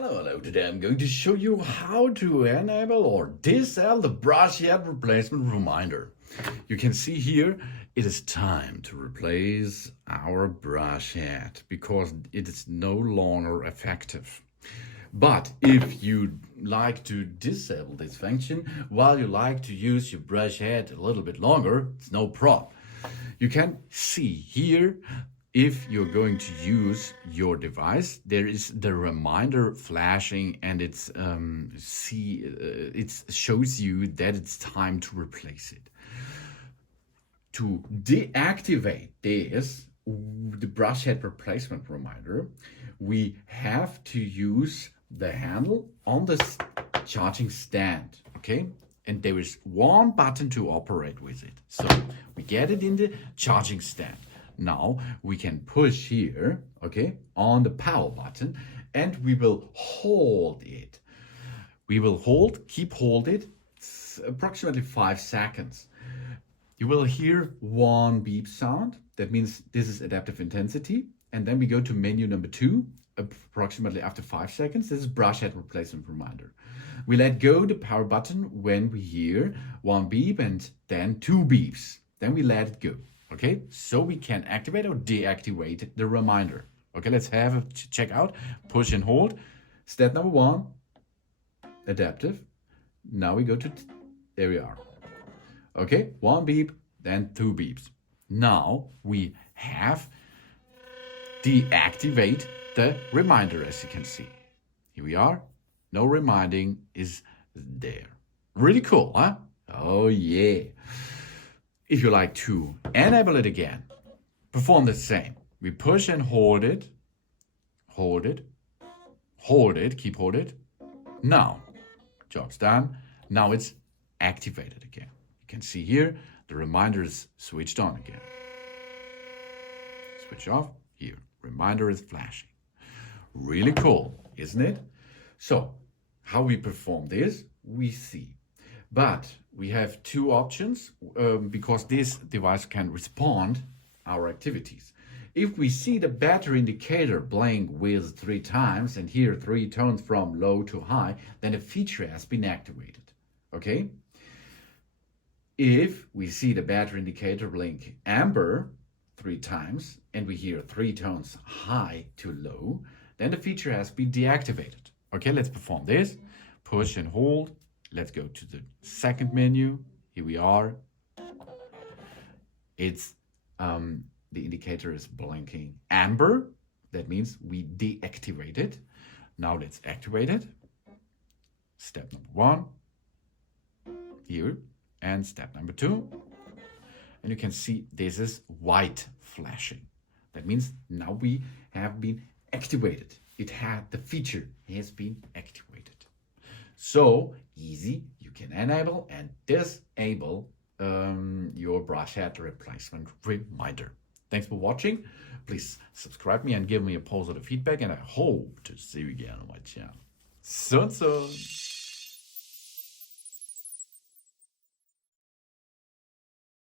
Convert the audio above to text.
Hello, today I'm going to show you how to enable or disable the brush head replacement reminder. You can see here, it is time to replace our brush head because it is no longer effective. But if you like to disable this function while you like to use your brush head a little bit longer, it's no problem. You can see here, if you're going to use your device, there is the reminder flashing and it shows you that it's time to replace it. To deactivate this, the brush head replacement reminder, we have to use the handle on the charging stand, okay? And there is one button to operate with it. So we get it in the charging stand. Now we can push here, okay, on the power button, and we will hold it. We will keep hold it, approximately 5 seconds. You will hear one beep sound. That means this is adaptive intensity. And then we go to menu number 2, approximately after 5 seconds. This is brush head replacement reminder. We let go the power button when we hear one beep and then 2 beeps. Then we let it go. Okay, so we can activate or deactivate the reminder. Okay, let's have a check out. Push and hold. Step number 1, adaptive. Now we go to, there we are. Okay, 1 beep, then 2 beeps. Now we have deactivate the reminder, as you can see. Here we are. No reminding is there. Really cool, huh? Oh yeah. If you like to enable it again, perform the same. We push and hold it, hold it, hold it, keep hold it. Now, job's done. Now it's activated again. You can see here, the reminder is switched on again. Switch off, here, reminder is flashing. Really cool, isn't it? So, how we perform this, we see. But we have 2 options because this device can respond our activities. If we see the battery indicator blink with 3 times and hear 3 tones from low to high, then a feature has been activated. Okay? If we see the battery indicator blink amber 3 times and we hear 3 tones high to low, then the feature has been deactivated. Okay, let's perform this. Push and hold. Let's go to the second menu. Here we are. It's the indicator is blinking amber. That means we deactivate it. Now let's activate it. Step number 1 here, and step number 2. And you can see this is white flashing. That means now we have been activated. The feature has been activated. So easy, you can enable and disable your brush head replacement reminder. Thanks for watching. Please subscribe me and give me a positive feedback, and I hope to see you again on my channel. Soon.